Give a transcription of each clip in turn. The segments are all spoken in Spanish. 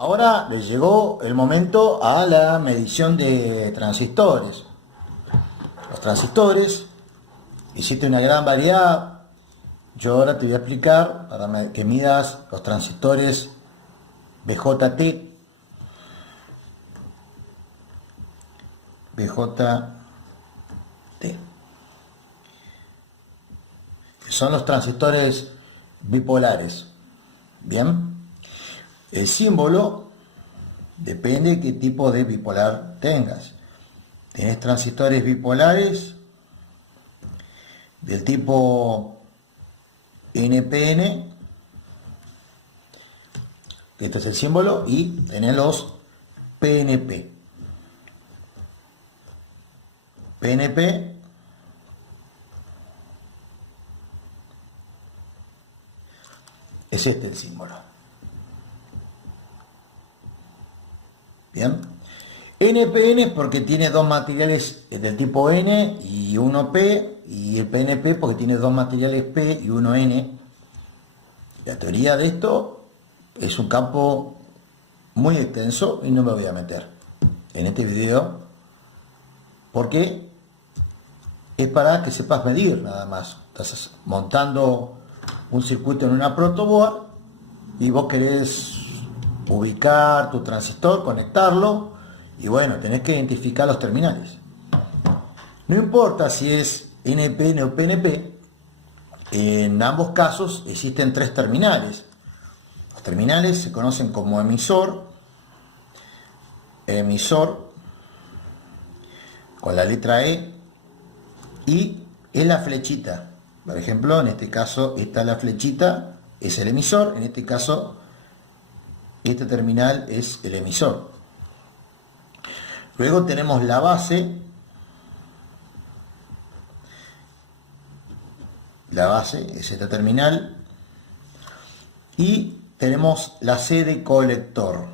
Ahora le llegó el momento a la medición de transistores. Los transistores, existe una gran variedad. Yo ahora te voy a explicar para que midas los transistores BJT, que son los transistores bipolares. Bien, el símbolo depende de qué tipo de bipolar tengas. Tienes transistores bipolares del tipo NPN, este es el símbolo, y tenés los PNP. PNP es este el símbolo. Bien. NPN es porque tiene dos materiales del tipo N y uno P, y el PNP porque tiene dos materiales P y uno N. La teoría de esto es un campo muy extenso y no me voy a meter en este video porque es para que sepas medir nada más. Estás montando un circuito en una protoboard y vos querés ubicar tu transistor, conectarlo, y bueno, tenés que identificar los terminales. No importa si es NPN o PNP, en ambos casos existen tres terminales. Los terminales se conocen como emisor con la letra E, y es la flechita. Por ejemplo, en este caso, esta es la flechita, es el emisor. En este caso, este terminal es el emisor. Luego tenemos la base. La base es esta terminal. Y tenemos la C de colector,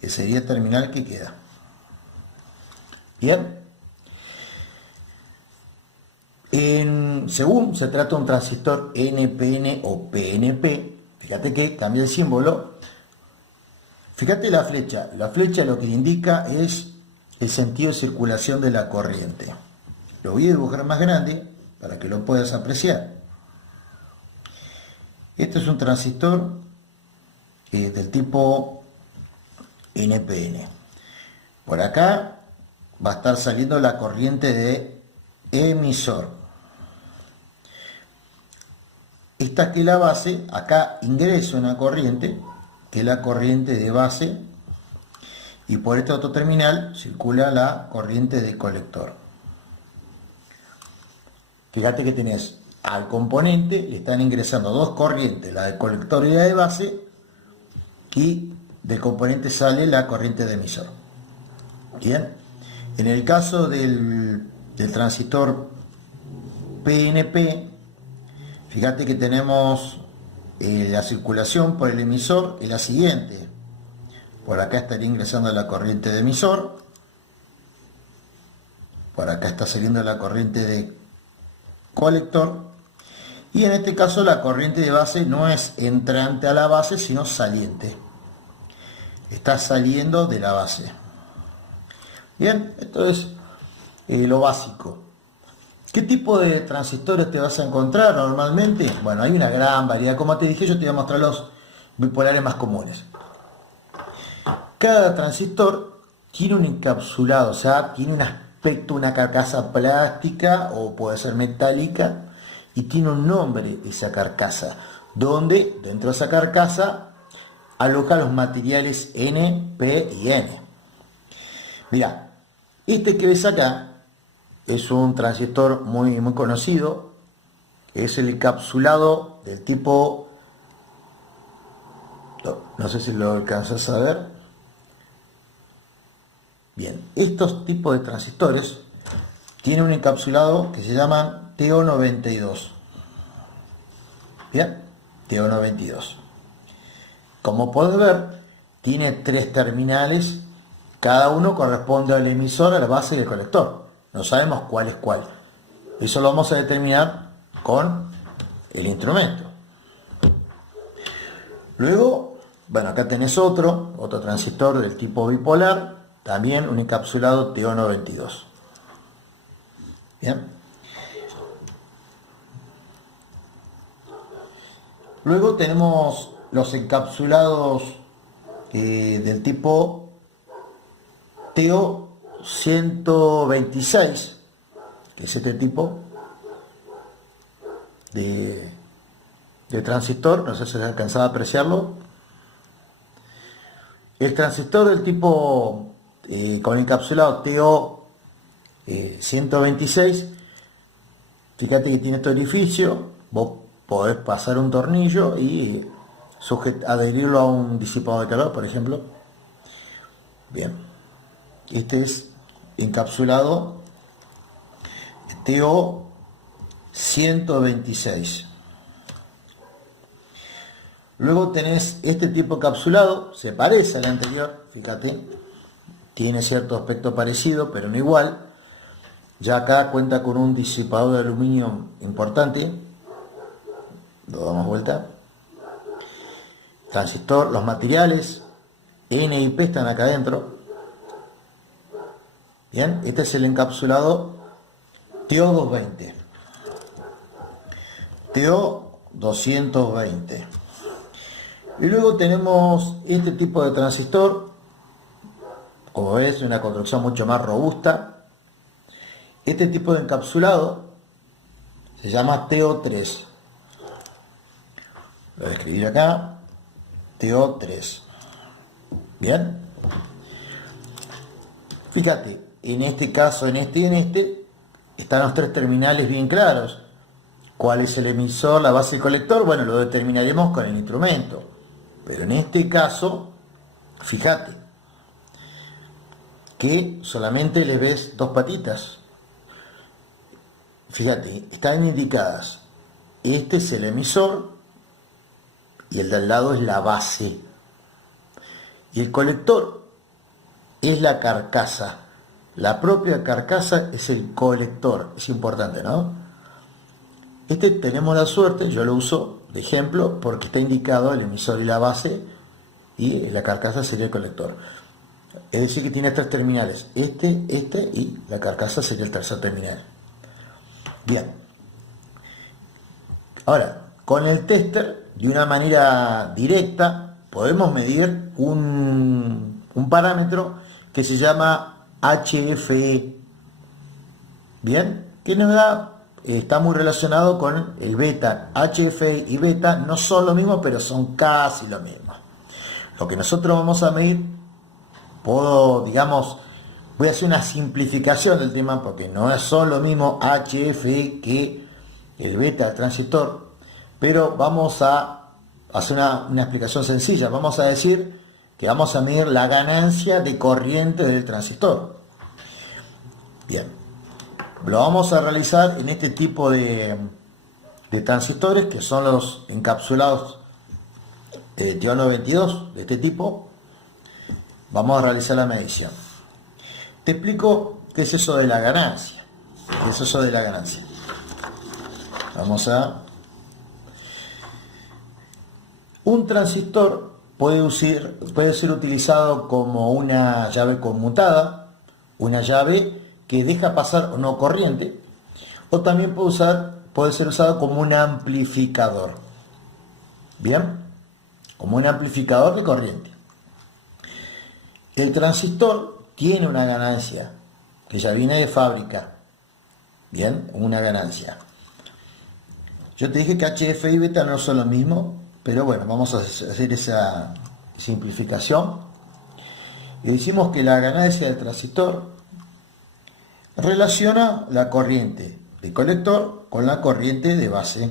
que sería el terminal que queda. Bien. Según se trata de un transistor NPN o PNP, fíjate que cambia el símbolo. Fíjate la flecha. La flecha lo que indica es el sentido de circulación de la corriente. Lo voy a dibujar más grande para que lo puedas apreciar. Este es un transistor del tipo NPN. Por acá va a estar saliendo la corriente de emisor. Esta que es la base, acá ingresa una corriente, que es la corriente de base, y por este otro terminal circula la corriente de colector. Fíjate que tenés al componente, le están ingresando dos corrientes, la de colector y la de base, y del componente sale la corriente de emisor. Bien, en el caso del transistor PNP, fíjate que tenemos la circulación por el emisor es la siguiente. Por acá estaría ingresando la corriente de emisor, por acá está saliendo la corriente de colector, y en este caso la corriente de base no es entrante a la base, sino saliente. Está saliendo de la base. Bien, esto es lo básico. ¿Qué tipo de transistores te vas a encontrar normalmente? Bueno, hay una gran variedad. Como te dije, yo te voy a mostrar los bipolares más comunes. Cada transistor tiene un encapsulado, o sea, tiene un aspecto, una carcasa plástica o puede ser metálica, y tiene un nombre esa carcasa, donde dentro de esa carcasa aloja los materiales N, P y N. Mira, este que ves acá es un transistor muy conocido, es el encapsulado del tipo, no sé si lo alcanzas a ver. Bien, estos tipos de transistores tienen un encapsulado que se llama TO92. Bien, TO92. Como puedes ver, tiene tres terminales, cada uno corresponde al emisor, a la base y al colector. No sabemos cuál es cuál. Eso lo vamos a determinar con el instrumento. Luego, bueno, acá tenés otro transistor del tipo bipolar, también un encapsulado TO92. Bien. Luego tenemos los encapsulados del tipo TO126, que es este tipo de transistor, no sé si se alcanzaba a apreciarlo. El transistor del tipo con encapsulado TO126, fíjate que tiene este orificio, vos podés pasar un tornillo y adherirlo a un disipador de calor, por ejemplo. Bien, este es encapsulado TO126. Luego tenés este tipo encapsulado, se parece al anterior, fíjate, tiene cierto aspecto parecido, pero no igual. Ya acá cuenta con un disipador de aluminio importante. Lo damos vuelta. Transistor, los materiales N y P están acá adentro. Bien, este es el encapsulado TO220. TO220. Y luego tenemos este tipo de transistor, como ves, una construcción mucho más robusta. Este tipo de encapsulado se llama TO3. Lo voy a escribir acá, TO3. Bien. Fíjate, en este caso, en este y en este, están los tres terminales bien claros. ¿Cuál es el emisor, la base y el colector? Bueno, lo determinaremos con el instrumento. Pero en este caso, fíjate que solamente le ves dos patitas. Fíjate, están indicadas. Este es el emisor y el de al lado es la base. Y el colector es la carcasa. La propia carcasa es el colector. Es importante, ¿no? Este tenemos la suerte, yo lo uso de ejemplo porque está indicado el emisor y la base y la carcasa sería el colector. Es decir que tiene tres terminales, este y la carcasa sería el tercer terminal. Bien. Ahora, con el tester, de una manera directa, podemos medir un parámetro que se llama HFE. Bien, que nos da, está muy relacionado con el beta. HFE y beta no son lo mismo, pero son casi lo mismo. Lo que nosotros vamos a medir, digamos, voy a hacer una simplificación del tema porque no son lo mismo HFE que el beta del transistor, pero vamos a hacer una explicación sencilla. Vamos a decir que vamos a medir la ganancia de corriente del transistor. Bien. Lo vamos a realizar en este tipo de transistores, que son los encapsulados TO92 de este tipo. Vamos a realizar la medición. Te explico qué es eso de la ganancia. ¿Qué es eso de la ganancia? Un transistor puede ser utilizado como una llave conmutada, una llave que deja pasar o no corriente, o también puede ser usado como un amplificador. Bien, como un amplificador de corriente. El transistor tiene una ganancia que ya viene de fábrica. Bien, una ganancia. Yo te dije que HF y beta no son lo mismo, pero bueno, vamos a hacer esa simplificación. Y decimos que la ganancia del transistor relaciona la corriente de colector con la corriente de base.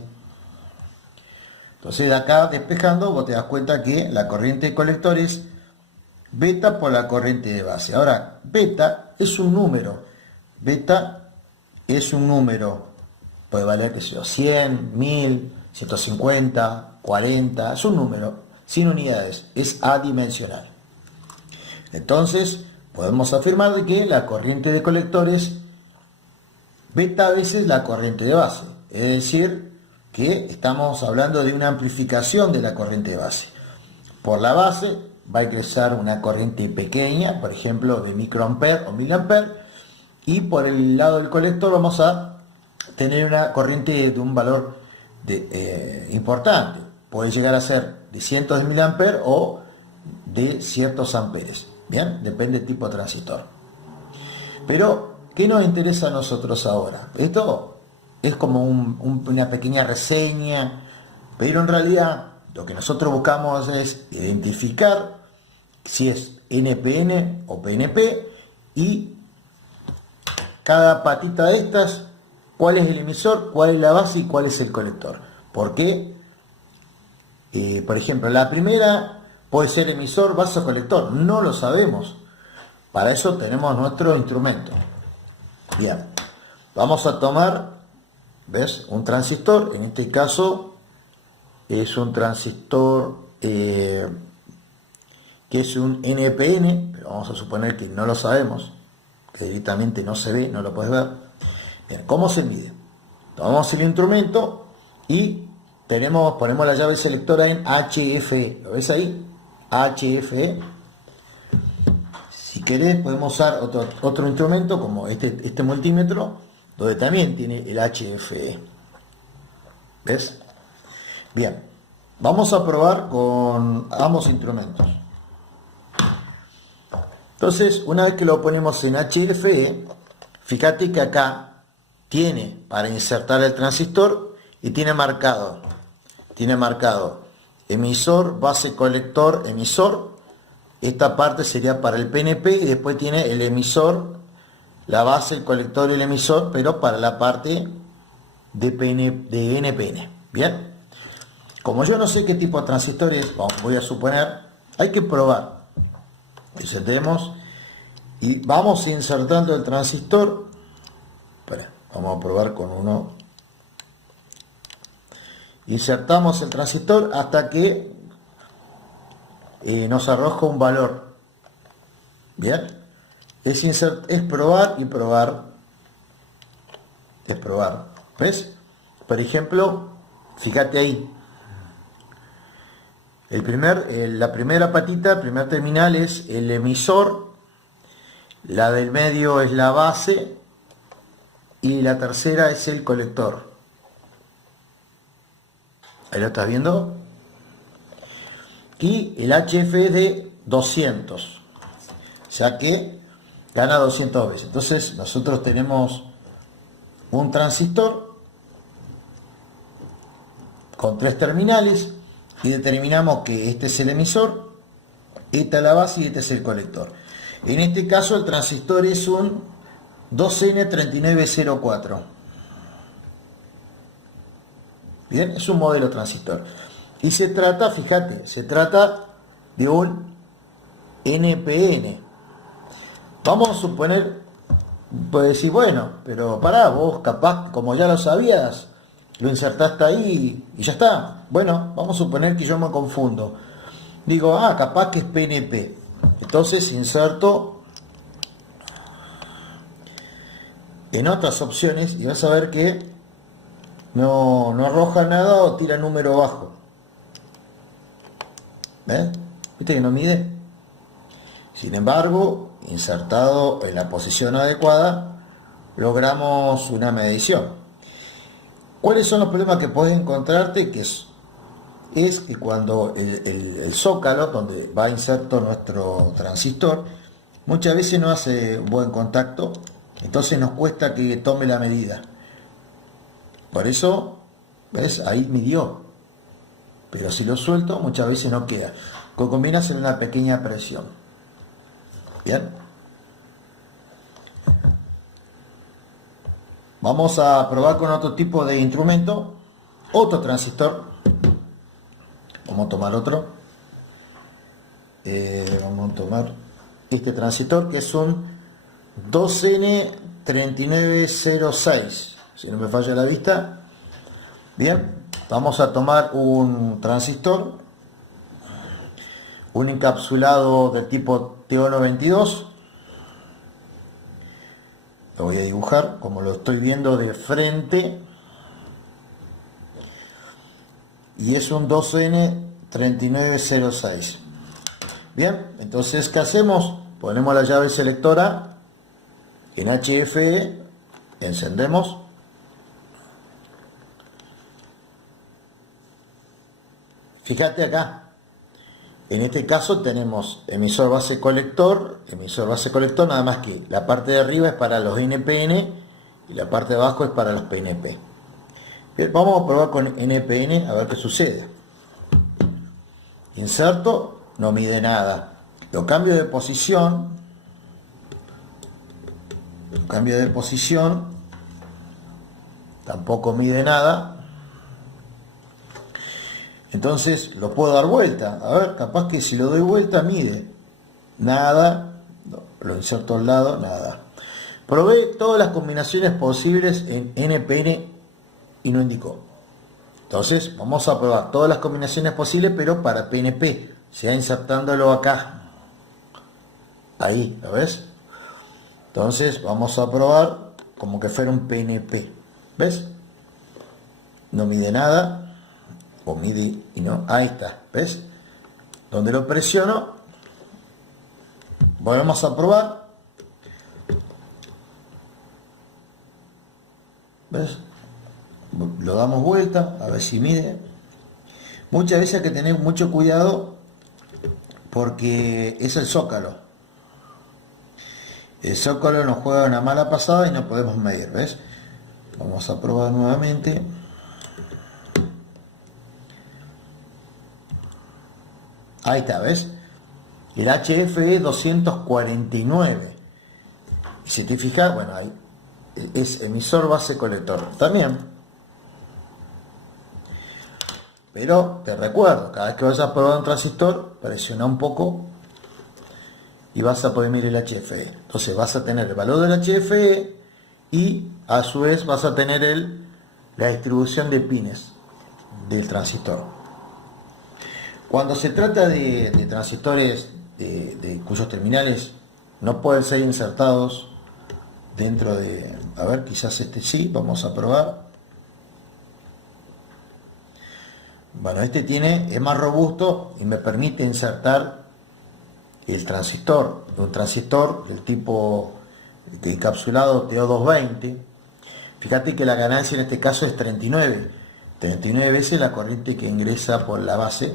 Entonces de acá despejando vos te das cuenta que la corriente de colector es beta por la corriente de base. Ahora, beta es un número. Beta es un número. Puede valer, qué sé yo, 100, 1000, 150, 40. Es un número sin unidades. Es adimensional. Entonces, podemos afirmar de que la corriente de colector es beta veces la corriente de base. Es decir, que estamos hablando de una amplificación de la corriente de base. por la base va a ingresar una corriente pequeña, por ejemplo de microamper o miliamper, y por el lado del colector vamos a tener una corriente de un valor importante. Puede llegar a ser de cientos de miliamperes o de ciertos amperes. Bien, depende del tipo de transistor. Pero, ¿qué nos interesa a nosotros ahora? Esto es como una pequeña reseña, pero en realidad lo que nosotros buscamos es identificar si es NPN o PNP y cada patita de estas, cuál es el emisor, cuál es la base y cuál es el colector. ¿Por qué? Por ejemplo, la primera puede ser emisor, base o colector. No lo sabemos. Para eso tenemos nuestro instrumento. Bien. Vamos a tomar, ¿ves? Un transistor. En este caso es un transistor que es un NPN. Pero vamos a suponer que no lo sabemos, que directamente no se ve, no lo puedes ver. Bien, ¿cómo se mide? Tomamos el instrumento y ponemos la llave selectora en HFE. ¿Lo ves ahí? HFE. Si querés podemos usar otro instrumento como este multímetro, donde también tiene el HFE. ¿Ves? Bien, vamos a probar con ambos instrumentos. Entonces, una vez que lo ponemos en HFE, fíjate que acá tiene para insertar el transistor y tiene marcado emisor, base, colector, emisor. Esta parte sería para el PNP y después tiene el emisor, la base, el colector y el emisor, pero para la parte de NPN. Bien, como yo no sé qué tipo de transistores, voy a suponer, hay que probar. Insertemos y vamos insertando el transistor. Espera, vamos a probar con uno. Insertamos el transistor hasta que nos arroja un valor. Bien, es probar y probar. Es probar. ¿Ves? Por ejemplo, fíjate ahí. La primera patita, el primer terminal es el emisor, la del medio es la base y la tercera es el colector. Ahí lo estás viendo. Y el HF es de 200, o sea que gana 200 veces. Entonces nosotros tenemos un transistor con 3 terminales y determinamos que este es el emisor, esta es la base y este es el colector. En este caso el transistor es un 2N3904. Bien, es un modelo transistor. Y se trata, fíjate, se trata de un NPN. Vamos a suponer, puedes decir, bueno, pero pará, vos capaz, como ya lo sabías, lo insertaste ahí y ya está. Bueno, vamos a suponer que yo me confundo. Digo, capaz que es PNP. Entonces inserto en otras opciones y vas a ver que no arroja nada o tira número bajo. ¿Ves? ¿Viste que no mide? Sin embargo, insertado en la posición adecuada, logramos una medición. ¿Cuáles son los problemas que puedes encontrarte? Que es que cuando el zócalo, donde va inserto nuestro transistor, muchas veces no hace un buen contacto, entonces nos cuesta que tome la medida. Por eso, ¿ves? Ahí midió. Pero si lo suelto, muchas veces no queda. Conviene hacer una pequeña presión. Bien. Vamos a probar con otro tipo de instrumento. Otro transistor. Vamos a tomar otro. Vamos a tomar este transistor que es un 2N3906. Si no me falla la vista. Bien. Vamos a tomar un transistor, un encapsulado del tipo TO92. Lo voy a dibujar como lo estoy viendo de frente. Y es un 2N3906. 3906. Bien, entonces, ¿qué hacemos? Ponemos la llave selectora en HFE, encendemos. Fíjate acá, en este caso tenemos emisor base colector, nada más que la parte de arriba es para los NPN y la parte de abajo es para los PNP. Bien, vamos a probar con NPN a ver qué sucede. Inserto, no mide nada. Lo cambio de posición, tampoco mide nada. Entonces lo puedo dar vuelta. A ver, capaz que si lo doy vuelta mide. Nada. No, lo inserto al lado, nada. Probé todas las combinaciones posibles en NPN y no indicó. Entonces vamos a probar todas las combinaciones posibles, pero para PNP. Ya insertándolo acá. Ahí, ¿lo ves? Entonces vamos a probar como que fuera un PNP. ¿Ves? No mide nada. O mide y no, ahí está, ¿ves? Donde lo presiono, volvemos a probar, ¿ves? Lo damos vuelta, a ver si mide. Muchas veces hay que tener mucho cuidado porque es el zócalo. El zócalo nos juega una mala pasada y no podemos medir, ¿ves? Vamos a probar nuevamente. Ahí está, ¿ves? El HFE 249. Y si te fijas, bueno, ahí es emisor base colector también. Pero te recuerdo, cada vez que vayas a probar un transistor, presiona un poco y vas a poder medir el HFE. Entonces vas a tener el valor del HFE y a su vez vas a tener la distribución de pines del transistor. Cuando se trata de transistores cuyos terminales no pueden ser insertados dentro de... A ver, quizás este sí, vamos a probar. Bueno, este es más robusto y me permite insertar el transistor. Un transistor del tipo de encapsulado TO220. Fíjate que la ganancia en este caso es 39 veces la corriente que ingresa por la base.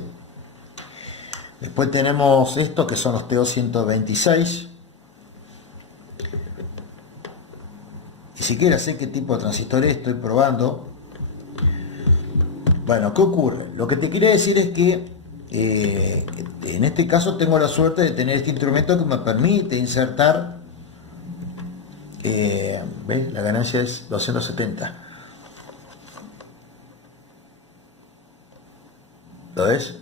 Después tenemos estos que son los TO126. Y si quieres saber qué tipo de transistores estoy probando. Bueno, ¿qué ocurre? Lo que te quería decir es que en este caso tengo la suerte de tener este instrumento que me permite insertar. ¿Ves? La ganancia es 270. ¿Lo ves?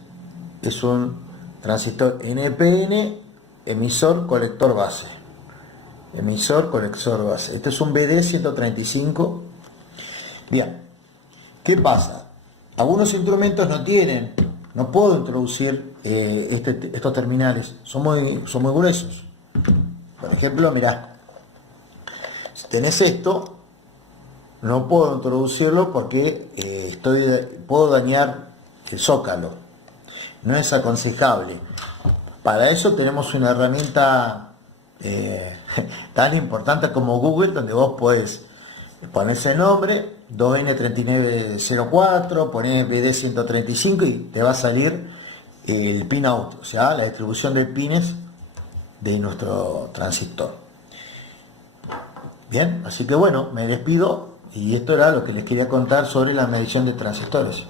Es un transistor NPN, emisor colector base. Emisor colector base. Este es un BD135. Bien. ¿Qué pasa? Algunos instrumentos no puedo introducir estos terminales. Son muy gruesos. Por ejemplo, mirá. Si tenés esto, no puedo introducirlo porque puedo dañar el zócalo. No es aconsejable. Para eso tenemos una herramienta tan importante como Google, donde vos podés poner ese nombre, 2N3904, poner BD135 y te va a salir el pinout, o sea, la distribución de pines de nuestro transistor. Bien, así que bueno, me despido y esto era lo que les quería contar sobre la medición de transistores.